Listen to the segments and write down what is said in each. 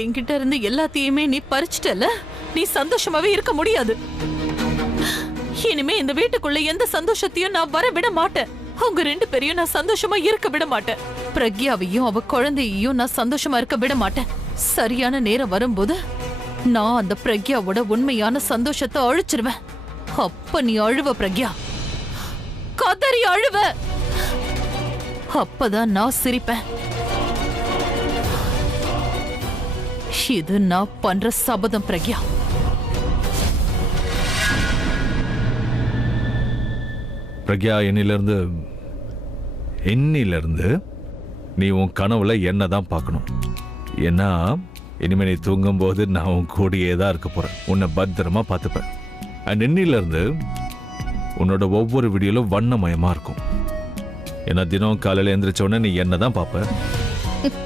என்கிட்ட இருந்து எல்லாத்தையுமே நீ பறிச்சிட்டல. நீ சந்தோஷமாவே இருக்க முடியாது. இனிமே இந்த வீட்டுக்குள்ள எந்த சந்தோஷத்தையும் நான் வர விட மாட்டேன். அவங்க 2 பேரையும் நான் சந்தோஷமா இருக்க விட மாட்டேன். பிரக்யாவையும் அவ குழந்தையையும் நான் சந்தோஷமா இருக்க விட மாட்டேன். சரியான நேரம் வரும்போது நான் அந்த பிரக்யாவோட உண்மையான சந்தோஷத்தை அழிச்சிருவேன். அப்ப நீ அழுவ பிரக்யா, கதறி அழுவ. அப்பதான் நான் சிரிப்பேன். இது நான் பண்ற சபதம் பிரக்யா. பிரக்யா, இன்னிலிருந்து நீ உன் கனவுல என்னதான் பார்க்கணும். ஏன்னா இனிமே நீ தூங்கும் போது நான் உன் கூடியே தான் இருக்க போறேன். உன்னை பத்திரமா பார்த்துப்பேன். அண்ட் இன்னிலிருந்து உன்னோட ஒவ்வொரு வீடியோலும் வண்ணமயமா இருக்கும். ஏன்னா தினம் காலையில் எழுந்திரிச்ச உடனே நீ என்னதான் பார்ப்ப.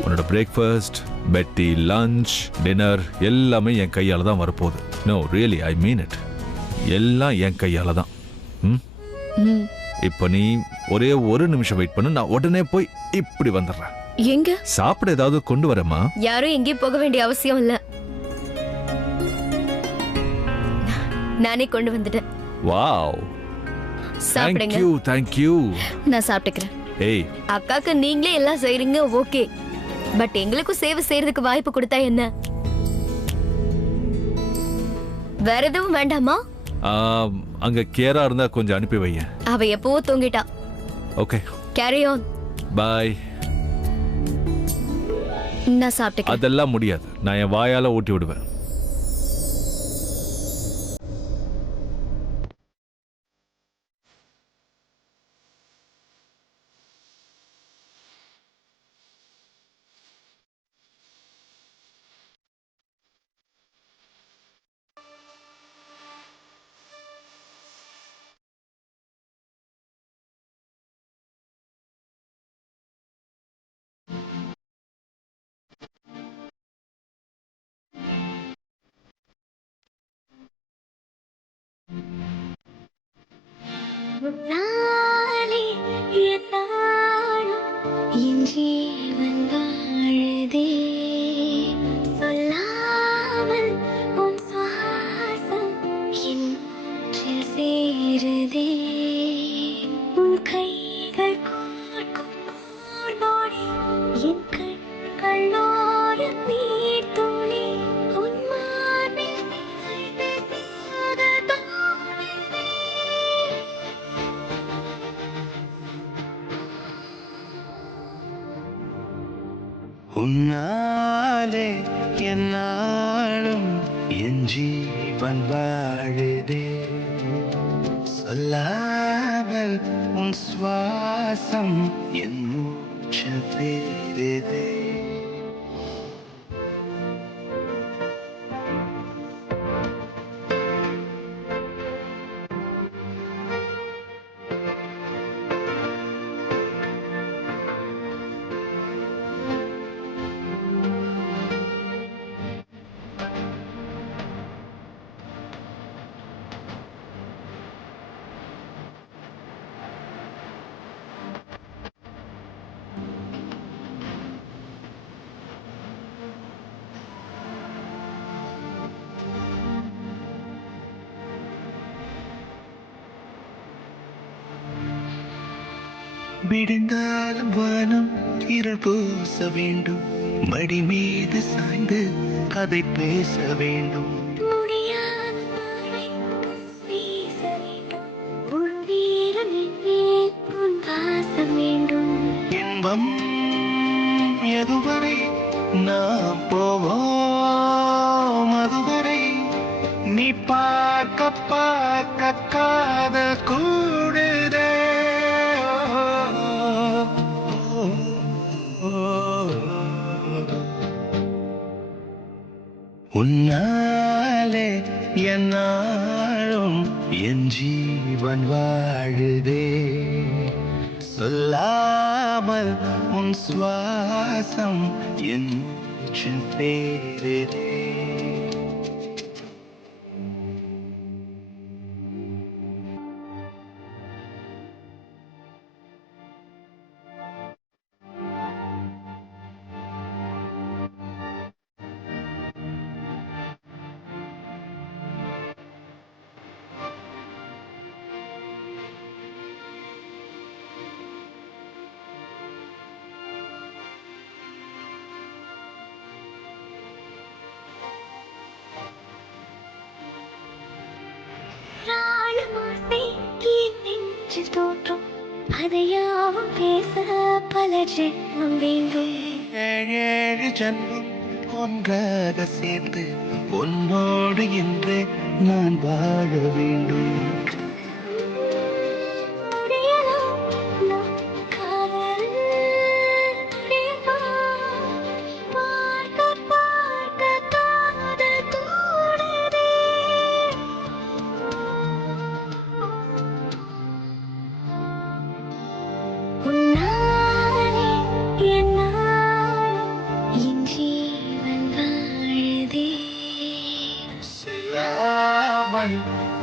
உன்னோட பிரேக்ஃபாஸ்ட், பெட்டி, லஞ்ச், டின்னர் எல்லாமே என் கையால தான் வரப்போகுது. No really, I mean it. எல்லாம் என் கையால தான். இப்ப நீ ஒரே ஒரு நிமிஷம் வெயிட் பண்ணு. நான் உடனே போய் இப்படி வந்துடுறேன். எங்க சாப்பிட ஏதாவது கொண்டு வரமா? யாரும் எங்கேயும் போக வேண்டிய அவசியம் இல்ல. நானே கொண்டு வந்துட்டேன். வாவ், சாப்பிடுங்க. thank you. நான் சாப்பிட்டுக்கிறேன். ஏய், அக்காக்கு நீங்களே எல்லாம் செய்றீங்க, ஓகே. பட் எங்களுக்கும் சேவை செய்யறதுக்கு வாய்ப்பு கொடுத்தா என்ன? வேற எதுவும் வேண்டாமா? அங்க கேரா இருந்தா கொஞ்சம் அனுப்பி வைங்க. அவ எப்பவோ தூங்கிட்டா. Okay, carry on. பை. நான் சாப்பிட்டுக்கிறேன். அதெல்லாம் முடியாது. நான் என் வாயால ஊட்டி விடுவேன். உன்னாலே என்னாலும் என் ஜீவன் வாழுதே. சொல்லாமல் உன் சுவாசம் என் மூச்சு தேடுதே. விடுந்தாலும் வானம் இருள் பூச வேண்டும். மடி மீது சாய்ந்து கதை பேச வேண்டும். இன்பம் எதுவரை நாம் போவோம் அதுவரை நீ பார்க்க பார்க்க காதல் கூடுதே. உன்னாலே என்னாலும் என் ஜீவன் வாழுதே. சொல்லாமல் உன் சுவாசம் என் மூச்சு தேடுதே. நெஞ்சில் தோற்றும் அதையாவும் பேச பல ஜென்மம் வேண்டும். ஏழு ஜன்மம் ஒன்றாக சேர்ந்து உன்னோடு இன்று நான் வாழ வேண்டும்.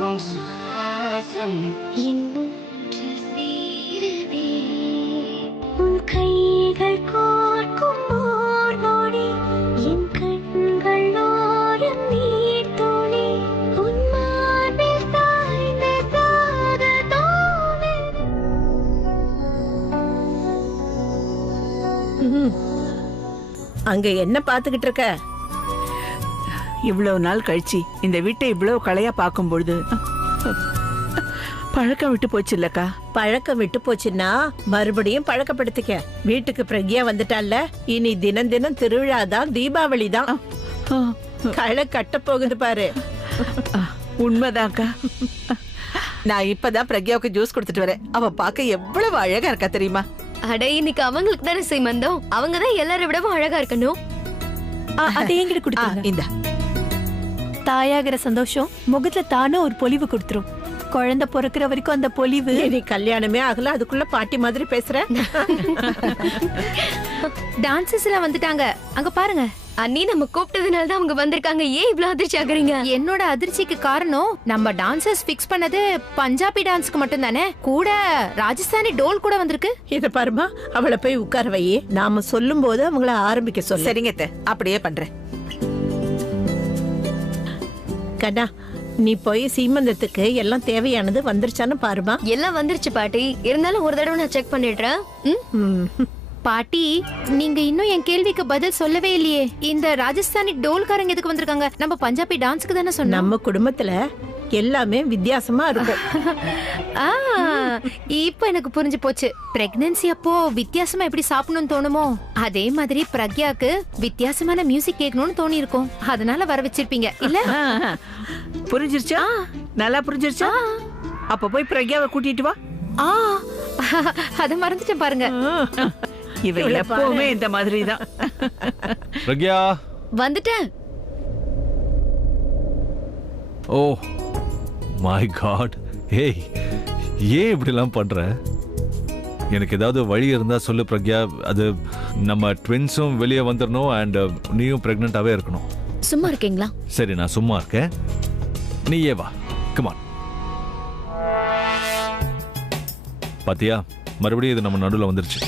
உன் சுவாசம் என் மூச்சில் சேருதே. உன் கைகள் கோர்க்கும் ஓர் நொடி என் கண்கள் ஓரம் நீர் துளி. உன் மார்பில் சாய்ந்த சாக தோணு. அங்க என்ன பாத்துக்கிட்டு இருக்க? இவ்வளவு நாள் கழிச்சு இந்த வீட்டை இவ்வளவு கலையா பார்க்கும் பொழுது பழக்கம் விட்டு போச்சு இல்லக்கா. பழக்கம் விட்டு போச்சுன்னா மறுபடியும் பழக்கப்படுத்திக்க. வீட்டுக்கு பிரக்யா வந்துட்டால, இனி தினம் தினம் திருவிழா தான், தீபாவளி தான். களை கட்ட போகுது பாரு. உண்மைதான்க்கா. நான் இப்பதான் பிரக்யாவுக்கு ஜூஸ் கொடுத்துட்டு வரேன். அவ பார்க்க எவ்வளவு அழகா இருக்கா தெரியுமா? அட, இன்னைக்கு அவங்களுக்கு தானே சீமந்தம். அவங்க தான் எல்லாரை விடவும் அழகா இருக்கணும். அதை எங்கிட்ட கொடுத்தாங்க. இந்த தாயாகிற சந்தோஷம் முகத்துல தானே ஒரு பொலிவு கொடுத்துரும். குழந்தை பிறக்கிற வரைக்கும் அந்த பொலிவு. நீ கல்யாணமே ஆகல, அதுக்குள்ள பாட்டி மாதிரி பேசுற. டான்சர்ஸ் எல்லாம் வந்துட்டாங்க, அங்க பாருங்க. அண்ணி, நம்ம கூப்பிட்டதுனால தான் அவங்க வந்திருக்காங்க. ஏன் இவ்ளோ அதிர்ச்சி ஆகுறீங்க? என்னோட அதிர்ச்சிக்கு காரணம் நம்ம டான்சர்ஸ் ஃபிக்ஸ் பண்ணது பஞ்சாபி டான்ஸ்க்கு மட்டும் தானே, கூட ராஜஸ்தானி டோல் கூட வந்திருக்கு. இத பாருமா, அவளை போய் உட்கார வை. நாம சொல்லும் போது அவங்கள ஆரம்பிக்க சொல்லு. சரிங்க அத்தை, அப்படியே பண்றேன். கண்ணா, நீ போய் சீமந்தத்துக்கு எல்லாம் தேவையானது வந்துருச்சான்னு பாருமா. எல்லாம் வந்துருச்சு பாட்டி. இருந்தாலும் ஒரு தடவை நான் செக் பண்ணிடுறேன். பாட்டி, நீங்க இன்னும் என் கேள்விக்கு பதில் சொல்லவே இல்லையே. இந்த ராஜஸ்தானி டோல்காரங்க எதுக்கு வந்திருக்காங்க? நம்ம பஞ்சாபி டான்ஸ்க்கு தானே சொன்னோம். நம்ம குடும்பத்துல எல்லாமே வித்தியாசமா இருக்கும். இப்ப எனக்கு புரிஞ்சு போச்சு. பிரெக்னன்சி அப்போ வித்தியாசமா எப்படி சாப்பிடணும்னு தோணுமோ, அதே மாதிரி பிரக்யாக்கு வித்தியாசமான மியூசிக் கேட்கணும்னு தோணி இருக்கும். அதனால வர வச்சிருப்பீங்க இல்ல? புரிஞ்சிருச்சா? நல்லா புரிஞ்சிருச்சா? அப்ப போய் பிரக்யாவை கூட்டிட்டு வா. அத மறந்துட்டேன் பாருங்க. இவ எப்பவுமே இந்த மாதிரி தான். பிரக்யா. வந்துட்டேன். Oh my God. ஏய், ஏன் இப்படிலாம் பண்ற? எனக்கு ஏதாவது வழி இருந்தா சொல்லு பிரக்யா. அது நம்ம ட்வின்ஸும் வெளியே வந்துடணும் அண்ட் நீயும் பிரெக்னென்ட்டாவே இருக்கணும். சும்மா இருக்கீங்களா? சரி, நான் சும்மா இருக்கேன். நீயே வா, கமான். பாத்தியா, மறுபடியும் இது நம்ம நடுவில் வந்துருச்சு.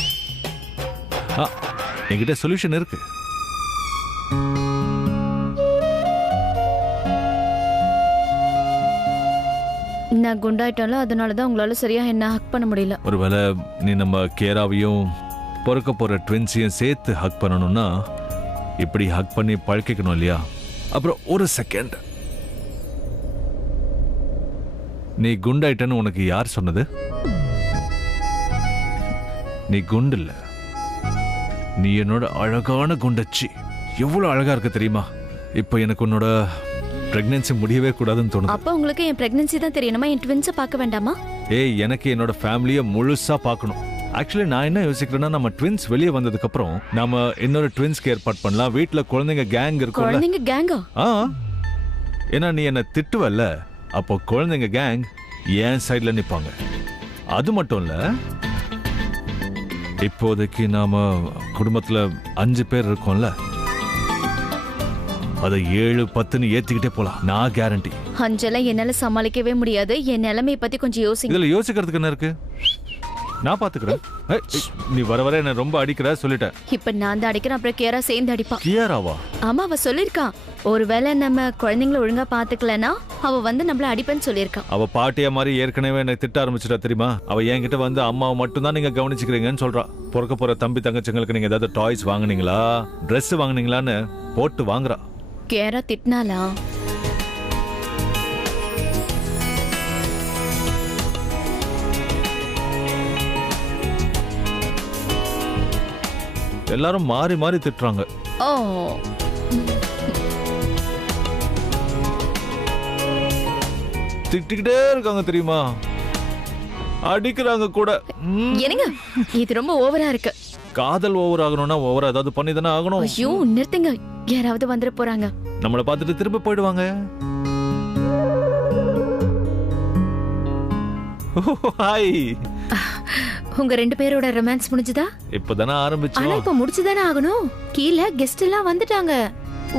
என்கிட்ட சொல்யூஷன் இருக்கு. நான் குண்டாயிட்டாலும் அதனாலதான் உங்களால சரியா என்ன ஹக் பண்ண முடியல. ஒருவேளை நீ நம்ம கேராவையும் பிறக்க போற ட்வின்ஸையும் சேர்த்து ஹக் பண்ணணும்னா இப்படி ஹக் பண்ணி பழக்கிக்கணும் இல்லையா? அப்புறம் ஒரு செகண்ட், நீ குண்டாயிட்டன்னு உனக்கு யார் சொன்னது? நீ குண்டு இல்ல, நீ என்னோட அழகான குண்டச்சி. எவ்வளவு அழகா இருக்கு தெரியுமா? இப்போ எனக்கு உன்னோட பிரெக்னன்சி முடியவே கூடாதுன்னு தோணுது. அப்ப உங்களுக்கு என் பிரெக்னன்சி தான் தெரியணுமா? என் ட்வின்ஸை பார்க்க வேண்டாமா? ஏய், எனக்கு என்னோட ஃபேமிலியை முழுசா பார்க்கணும். ஆக்சுவலி நான் என்ன யோசிக்கிறேன்னா, நம்ம ட்வின்ஸ் வெளியே வந்ததுக்கு அப்புறம் நாம இன்னொரு ட்வின்ஸ்க்கு ஏற்பாடு பண்ணலாம். வீட்டுல குழந்தைங்க கேங் இருக்கும்ல. குழந்தைங்க கேங்கா? ஏன்னா நீ என்ன திட்டுவல்ல, அப்போ குழந்தைங்க கேங் என் சைட்ல நிப்பாங்க. அது மட்டும் இல்ல, இப்போதைக்கு நாம குடும்பத்துல 5 பேர் இருக்கோம்ல, அதை 7, 10ன்னு ஏத்திக்கிட்டே போலாம். நான் கேரண்டி. அஞ்செல்லாம் என்னால சமாளிக்கவே முடியாது. என் நிலைமையை பத்தி கொஞ்சம் யோசிங்க. இதுல யோசிக்கிறதுக்கு என்ன இருக்கு? நான் பாத்துக்கிறேன். நீ வர வர என்ன ரொம்ப அடிக்கிற சொல்லிட்டேன். இப்ப நான் தான் அடிக்கிறேன், அப்புறம் கேரா சேர்ந்து அடிப்பா. கியாராவா? ஆமா, அவ சொல்லிருக்கா. ஒருவேளை நம்ம குழந்தைங்களை ஒழுங்கா பாத்துக்கலன்னா அவ வந்து நம்மள அடிப்பேன்னு சொல்லிருக்கா. அவ பாட்டியா மாதிரி ஏற்கனவே என்னை திட்ட ஆரம்பிச்சுட்டா தெரியுமா? அவ என்கிட்ட வந்து அம்மாவை மட்டும் தான் நீங்க கவனிச்சுக்கிறீங்கன்னு சொல்றா. பிறக்க போற தம்பி தங்கச்சிங்களுக்கு நீங்க ஏதாவது டாய்ஸ் வாங்குனீங்களா, ட்ரெஸ் வாங்குனீங்களான்னு போட்டு வாங்குறா. கேரா திட்டினாலா? எல்லாரும் மாறி மாறி திட்டுறாங்க. ஓ திட்டிக்கிட்டே இருக்காங்க தெரியுமா, அடிக்கிறாங்க கூட. என்னங்க இது ரொம்ப ஓவரா இருக்கு. காதல் ஓவர் ஆகணும்னா ஓவர் ஏதாவது பண்ணி தானே ஆகணும். ஐயோ நிறுத்துங்க, யாராவது வந்துட போறாங்க. நம்மளை பார்த்துட்டு திரும்ப போயிடுவாங்க. ஹாய், உங்க 2 பேரோட ரொமான்ஸ் முடிஞ்சுதா? இப்பதானே ஆனா ஆரம்பிச்சோம். இப்ப முடிச்சுதானே ஆகணும். கீழே கெஸ்ட் எல்லாம் வந்துட்டாங்க,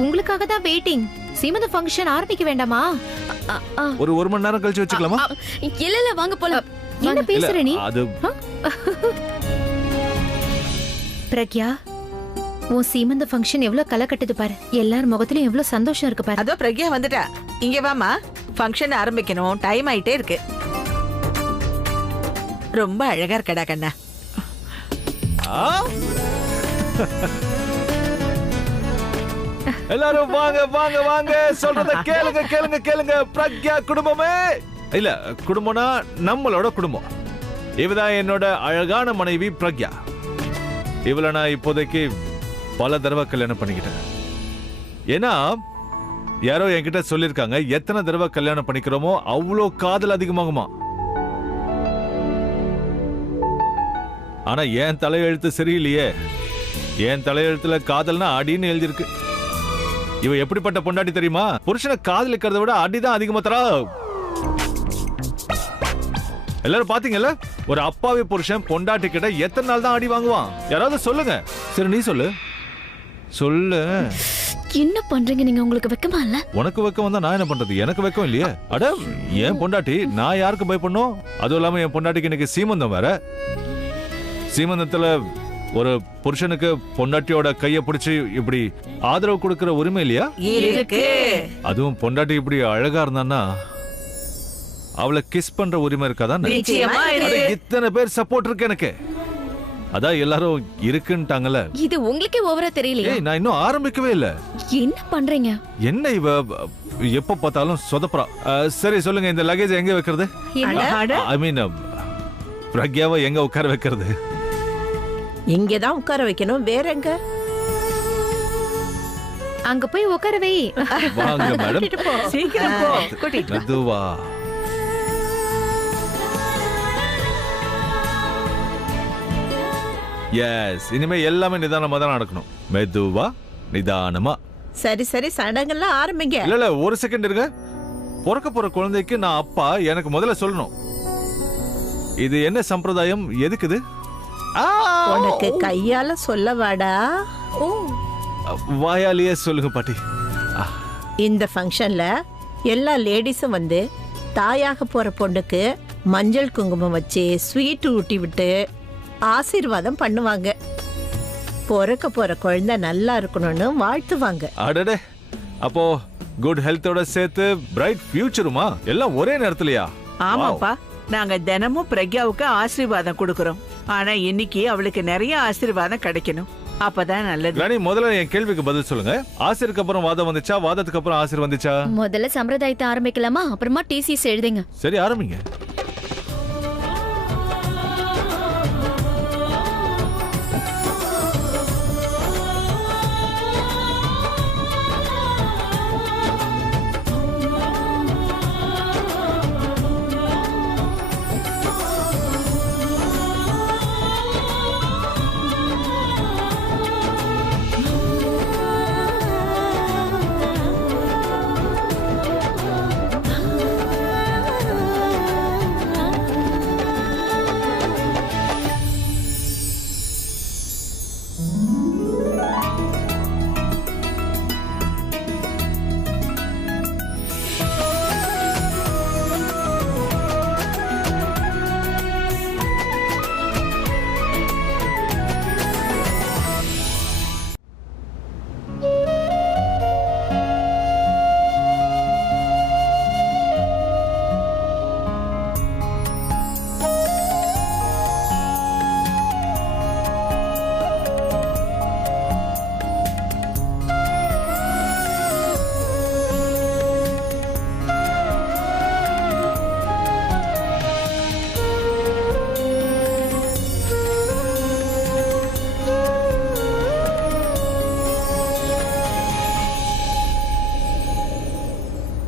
உங்களுக்காக தான் வெயிட்டிங். சீமந்த ஃபங்க்ஷன் ஆரம்பிக்க வேண்டாமா? ஒரு 1 மணி நேரம் கழிச்சு வச்சுக்கலாமா? இல்ல இல்ல வாங்க போலாம். என்ன பேசுற நீ? அது பிரக்யா, உன் சீமந்த ஃபங்க்ஷன் எவ்வளவு களை கட்டுது பாரு. எல்லார் முகத்திலும் எவ்வளவு சந்தோஷம் இருக்கு பாரு. அதோ பிரக்யா வந்துட்டா. இங்க வாமா, ஃபங்க்ஷன் ஆரம்பிக்கணும், டைம் ஆயிட்டே இருக்கு. ரொம்ப அழகா இருக்கடா கண்ணா. எல்லாரும் வாங்க வாங்க வாங்க, சொல்றத கேளுங்க கேளுங்க கேளுங்க. பிரக்யா குடும்பமே, இல்ல குடும்பம்னா நம்மளோட குடும்பம். இவதான் என்னோட அழகான மனைவி பிரக்யா. இவளை நான் இப்போதைக்கு பல தடவை கல்யாணம் பண்ணிக்கிட்டேன். ஏன்னா யாரோ என்கிட்ட சொல்லிருக்காங்க, எத்தனை தடவை கல்யாணம் பண்ணிக்கிறோமோ அவ்வளோ காதல் அதிகமாகுமா. ஆனா என் தலையெழுத்து சரியில்லையே. என் தலையெழுத்துல காதல்னா அடின்னு எழுதிருக்கு. இவ எப்படிப்பட்ட பொண்டாட்டி தெரியுமா? புருஷனை காதலிக்கிறத விட அடிதான் அதிகமா தரா. எல்லாரும் பாத்தீங்கல்ல, ஒரு அப்பாவி புருஷன் பொண்டாட்டி கிட்ட எத்தனை நாள் தான் அடி வாங்குவான்? யாராவது சொல்லுங்க. சரி நீ சொல்லு சொல்லு. என்ன பண்றீங்க நீங்க? உங்களுக்கு வெக்கமா இல்ல? உனக்கு வெக்கம் வந்தா நான் என்ன பண்றது? எனக்கு வெக்கம் இல்லையே. அட என் பொண்டாட்டி, நான் யாருக்கு பயப்படணும்? அதுவும் இல்லாம என் பொண்டாட்டிக்கு இன்னைக்கு சீமந்தம் வேற. சீமந்தத்துல ஒரு புருஷனுக்கு பொண்டாட்டியோட கைய பிடிச்சு இப்படி ஆதரவு கொடுக்கிற உரிமை இல்லையா? இருக்கு. அதுவும் பொண்டாட்டி இப்படி அழகா இருந்தான்னா அவளை கிஸ் பண்ற உரிமை இருக்காதான்? நிச்சயமா இருக்கு. இத்தனை பேர் சப்போர்ட் இருக்கு எனக்கு. அதான் எல்லாரும் இருக்குன்ட்டாங்கல்ல. இது உங்களுக்கே ஓவரா தெரியலையா? ஏய், நான் இன்னும் ஆரம்பிக்கவே இல்ல. என்ன பண்றீங்க? என்ன இவ எப்ப பார்த்தாலும் சொதப்புறா. சரி சொல்லுங்க, இந்த லக்கேஜ் எங்க வைக்கிறது? ஐ மீன் பிரக்யாவை எங்க உட்கார வைக்கிறது? இங்கதான் உட்கார வைக்கணும், வேற எங்க? அங்க போய் உட்கார வை. வாங்க மேடம். சீக்கிரம் போ, கூட்டிட்டு வா. மெதுவா. எஸ், இனிமே எல்லாமே நிதானமா தான் நடக்கணும். மெதுவா நிதானமா. சரி சரி, சடங்கெல்லாம் ஆரம்பிங்க. இல்ல இல்ல, ஒரு செகண்ட் இருங்க. பிறக்க போற குழந்தைக்கு நான் அப்பா, எனக்கு முதல்ல சொல்லணும். இது என்ன சம்பிரதாயம்? எதுக்குது? உனக்கு கையால சொல்ல வாடா. வாயாலேயே சொல்லுங்க பாட்டி. இந்த ஃபங்க்ஷன்ல எல்லா லேடிஸும் வந்து தாயாக போற பொண்ணுக்கு மஞ்சள் குங்குமம் வச்சு ஸ்வீட் ஊட்டி விட்டு ஆசீர்வாதம் பண்ணுவாங்க. பிறக்க போற குழந்தை நல்லா இருக்கணும்னு வாழ்த்துவாங்க. அடடே, அப்போ குட் ஹெல்த்தோட சேர்த்து பிரைட் ஃபியூச்சருமா? எல்லாம் ஒரே நேரத்துலயா? ஆமாப்பா, நாங்க தினமும் பிரக்யாவுக்கு ஆசீர்வாதம் கொடுக்கறோம். ஆனா இன்னைக்கு அவளுக்கு நிறைய ஆசீர்வாதம் கிடைக்கணும், அப்பதான் நல்லது. ராணி, முதல்ல என் கேள்விக்கு பதில் சொல்லுங்க. ஆசிரியருக்கு அப்புறம் வாதம் வந்துச்சா, வாதத்துக்கு அப்புறம் ஆசிரியர் வந்துச்சா? முதல்ல சம்பிரதாயத்தை ஆரம்பிக்கலாமா? அப்புறமா டிசிஎஸ் எழுதுங்க. சரி ஆரம்பிங்க.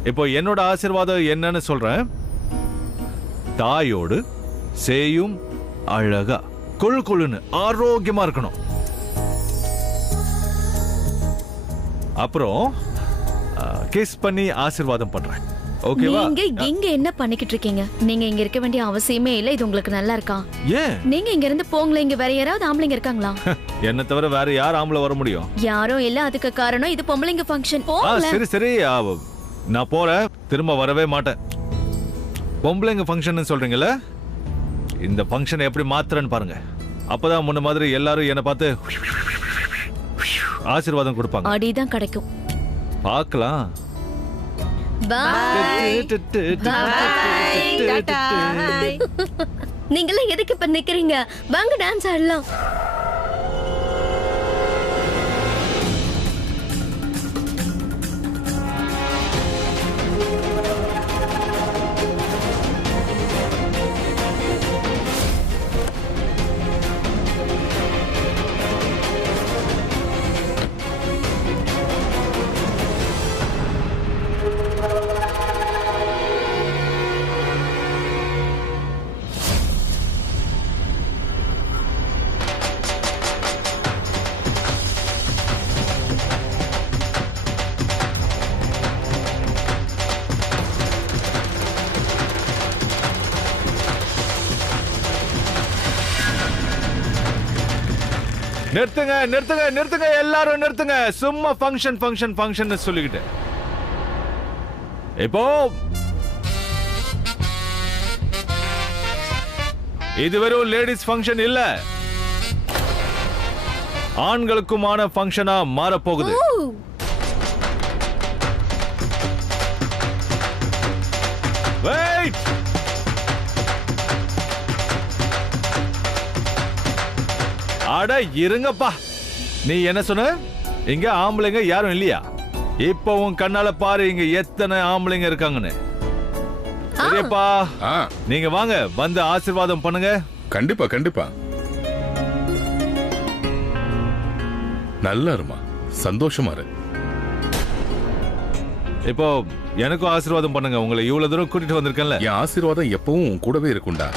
இப்போ என்னோட ஆசீர்வாதம் என்னன்னு சொல்றேன். தாயோடு சேயும் அழகா கொழு கொழுன்னு ஆரோக்கியமா இருக்கணும். அப்புறம் கிஸ் பண்ணி ஆசீர்வாதம் பண்றேன். ஓகேவா? நீங்க இங்க என்ன பண்ணிக்கிட்டு இருக்கீங்க? நீங்க இங்க இருக்க வேண்டிய அவசியமே இல்ல. இது உங்களுக்கு நல்லா இருக்கா? ஏன்? நீங்க இங்க இருந்து போங்களே. இங்க வேற யாராவது ஆம்பளைங்க இருக்காங்களா? என்ன தவிர வேற யார் ஆம்பளை வர முடியும்? யாரும் இல்ல. அதுக்கு காரணம் இது பொம்பளைங்க ஃபங்க்ஷன். சரி சரி, நான் போறேன், திரும்ப வரவே மாட்டேன். பொம்பளைங்க ஃபங்க்ஷன் சொல்றீங்கல்ல, இந்த ஃபங்க்ஷனை எப்படி மாத்துறேன்னு பாருங்க. அப்பதான் முன்ன மாதிரி எல்லாரும் என்ன பார்த்து ஆசீர்வாதம் கொடுப்பாங்க. அடிதான் கிடைக்கும். பார்க்கலாம். நீங்களாம் எதுக்கு இப்ப நிக்கிறீங்க? வாங்க டான்ஸ் ஆடலாம். நிறுத்துங்க நிறுத்துங்க நிறுத்துங்க, எல்லாரும் நிறுத்துங்க. சும்மா ஃபங்க்ஷன் ஃபங்க்ஷன் ஃபங்க்ஷன் சொல்லிக்கிட்டு. இப்போ இது வெறும் லேடிஸ் ஃபங்க்ஷன் இல்ல, ஆண்களுக்குமான ஃபங்க்ஷனா மாற போகுது. வெயிட். அட இருங்கப்பா, நீ என்ன சொன்ன? இங்க ஆம்பளைங்க யாரும் இல்லையா? இப்ப உன் கண்ணால பாரு இங்க எத்தனை ஆம்பளைங்க இருக்காங்கன்னு. பெரியப்பா, நீங்க வாங்க, வந்து ஆசீர்வாதம் பண்ணுங்க. கண்டிப்பா கண்டிப்பா. நல்லா இருமா, சந்தோஷமா இரு. இப்போ எனக்கும் ஆசீர்வாதம் பண்ணுங்க. உங்களை இவ்வளவு தூரம் கூட்டிட்டு வந்திருக்கேன்ல. என் ஆசீர்வாதம் எப்பவும் உன் கூடவே இருக்கும்டா.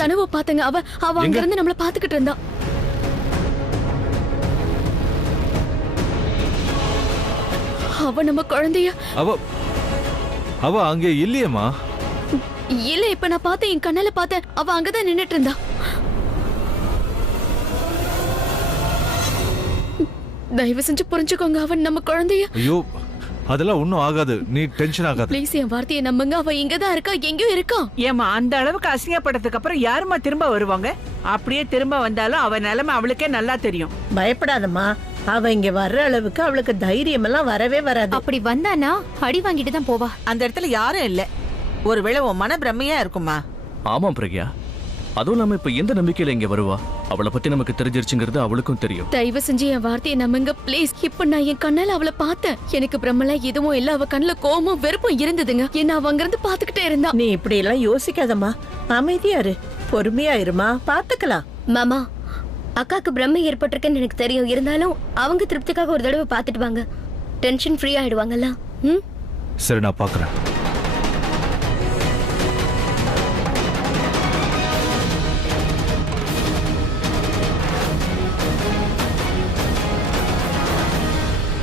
தனுவை பாத்தங்க. அவ அங்க இருந்து நம்மள பாத்துக்கிட்டு இருந்தா. அவ நம்ம குழந்தைய. அவ அங்க இல்லையேம்மா. இல்ல, இப்ப நான் பார்த்தேன், என் கண்ணால பார்த்தேன். அவ அங்கதான் நின்னுட்டு இருந்தா. தயவு செஞ்சு புரிஞ்சுக்கோங்க, அவன் நம்ம குழந்தைய. ஐயோ, அதெல்லாம் ஒண்ணும் ஆகாது, நீ டென்ஷன் ஆகாத. ப்ளீஸ் என் வார்த்தையை நம்புங்க. அவ இங்கதான் இருக்கா, எங்கேயோ இருக்கா. ஏமா அந்த அளவுக்கு அசிங்கப்பட்டதுக்கு அப்புறம் யாருமா திரும்ப வருவாங்க? அப்படியே திரும்ப வந்தாலும் அவ நிலைமை அவளுக்கே நல்லா தெரியும். பயப்படாதம்மா, அவ இங்க வர்ற அளவுக்கு அவளுக்கு தைரியம் எல்லாம் வரவே வராது. அப்படி வந்தானா அடி வாங்கிட்டு தான் போவா. அந்த இடத்துல யாரும் இல்ல. ஒருவேளை உன் மன பிரம்மையா இருக்குமா? ஆமா பிரக்யா, அதுவும் இல்லாம இப்ப எந்த நம்பிக்கையில இங்க வருவா? அவளை பத்தி நமக்கு தெரிஞ்சிருச்சுங்கிறது அவளுக்கும் தெரியும். தயவு செஞ்சு என் வார்த்தையை நம்புங்க ப்ளீஸ். இப்ப நான் என் கண்ணால அவளை பார்த்தேன். எனக்கு பிரம்மலா எதுவும் இல்ல. அவ கண்ணுல கோபமும் வெறுப்பும் இருந்ததுங்க. என்ன அவ அங்க இருந்து பாத்துக்கிட்டே இருந்தா. நீ இப்படி எல்லாம் யோசிக்காதம்மா, அமைதியா இரு, பொறுமையா இருமா, பாத்துக்கலாம். மாமா, அக்காக்கு பிரம்மை ஏற்பட்டிருக்குன்னு எனக்கு தெரியும். இருந்தாலும் அவங்க திருப்திக்காக ஒரு தடவை பாத்துட்டு வாங்க. டென்ஷன் ஃப்ரீ ஆயிடுவாங்கல்ல. சரி, நான் பாக்குறேன்.